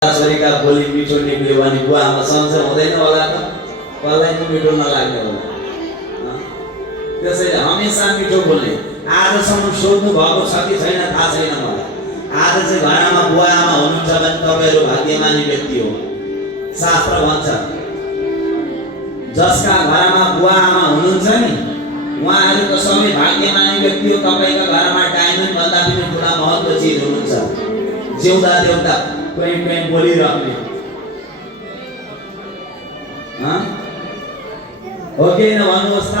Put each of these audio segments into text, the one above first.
छोरीका बोली मिठो निक्ल्यो भने बुवा आमा सँगै हुँदैन होला त, कसलाई त मिठो नलाग्ने होला। त्यसैले हमेसा मिठो बोल्ने। आजसम्म सोध्नु भएको छ कि छैन थाहा छैन मलाई। आज चाहिँ घरमा बुवा आमा हुनुहुन्छ भने तपाईहरु भाग्यमानी व्यक्ति हो। शास्त्र भन्छ जसका घरमा बुवा आमा हुनुहुन्छ नि उहाँहरु त सबै भाग्यमानी व्यक्ति हो। तपाईका घरमा डायमन्ड भन्दा पनि ठूला महत्त्व चीज हुनुहुन्छ। जिउँदा देउता क्वैं बोलिरहने हो कि न भन्नुहोस् त।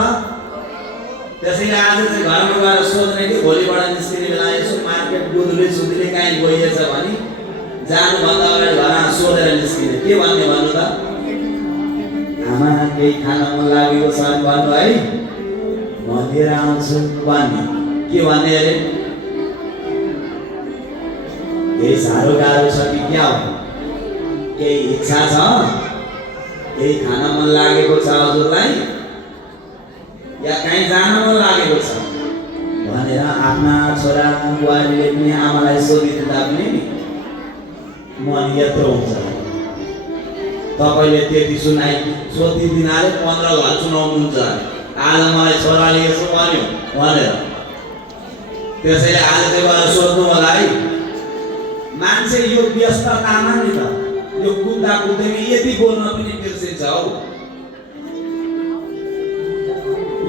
त्यसैले आज चाहिँ घरमा गएर सोध्ने कि भोलिबाट निस्किने बेला यसो मार्केट गुदुली सुदुली कहीँ गइएछ भने जानुभन्दा अगाडि घरमा सोधेर निस्किने। के भन्ने भन्नु त? आमा केही खान मन लागेको छ भने भन्नु है, म लिएर आउँछु भन्ने। के भन्ने अरे? केही साह्रो गाह्रो छ कि क्या हो? केही इच्छा छ? केही खान मन लागेको छ हजुरलाई? या कहीँ जान मन लागेको छ भनेर आफ्ना छोरा बुहारीले पनि आमालाई सोधिदिँदा पनि मन यत्रो हुन्छ। तपाईले त्यति सुनाइ सोधिदिनाले 15 घर चुनाउनुहुन्छ। आज मलाई छोराले यसो भन्यो भनेर त्यसैले आज चाहिँ गएर सोध्नु होला है। मान्छे यो व्यस्ततामा नि त यो कुद्दा कुद्दैमा यति बोल्न पनि बिर्सिन्छ हौ।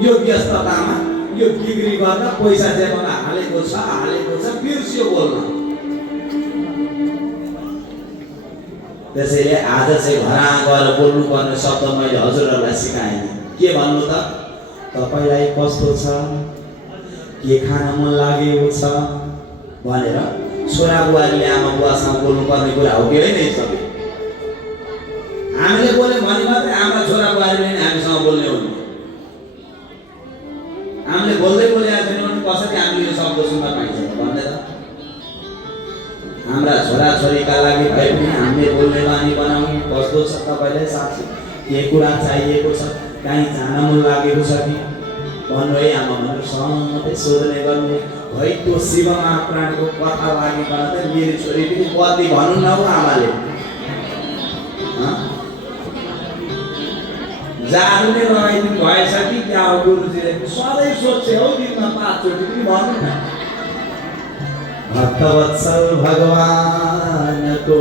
यो व्यस्ततामा यो डिग्री गर्दा पैसा जेबमा हालेको छ बिर्सियो बोल्न। त्यसैले आज चाहिँ घरमा गएर बोल्नु पर्ने शब्द मैले हजुरहरुलाई सिकाएँ। के भन्नु त? तपाईलाई कस्तो छ, के खान मन लागेको छ भनेर छोरा बुहारीले आमा बुवासँग बोल्नु पर्ने कुरा हो कि होइन? सबै हामीले बोल्यो भने मात्रै आमा छोरा बुहारीले नि हामीसँग बोल्ने हो नि। हामीले बोल्दै बोलिरहेको छैन भने कसरी हामीले यो शब्द सुन्न पाइन्छ भन्ने त? हाम्रा छोरा छोरीका लागि भए पनि हामीले बोल्ने बानी बनाउँ। कस्तो छ तपाईलाई साथी, के कुरा चाहिएको छ, कहीँ जान मन लागेको छ कि भन्नु है आमा भनेर सधैँ सोध्ने गर्ने। है त्यो शिवमा प्राणको कथा लागेकोमा त मेरो छोरी पनि कति भन्नु न हो आमाले। जाडु नै लगाइदिनु भएछ कि क्या हो? गुरुजीले सधैँ सोध्छे हौ दिनमा 5 चोटि पनि भन्नु न। भक्तवत्सल भगवानको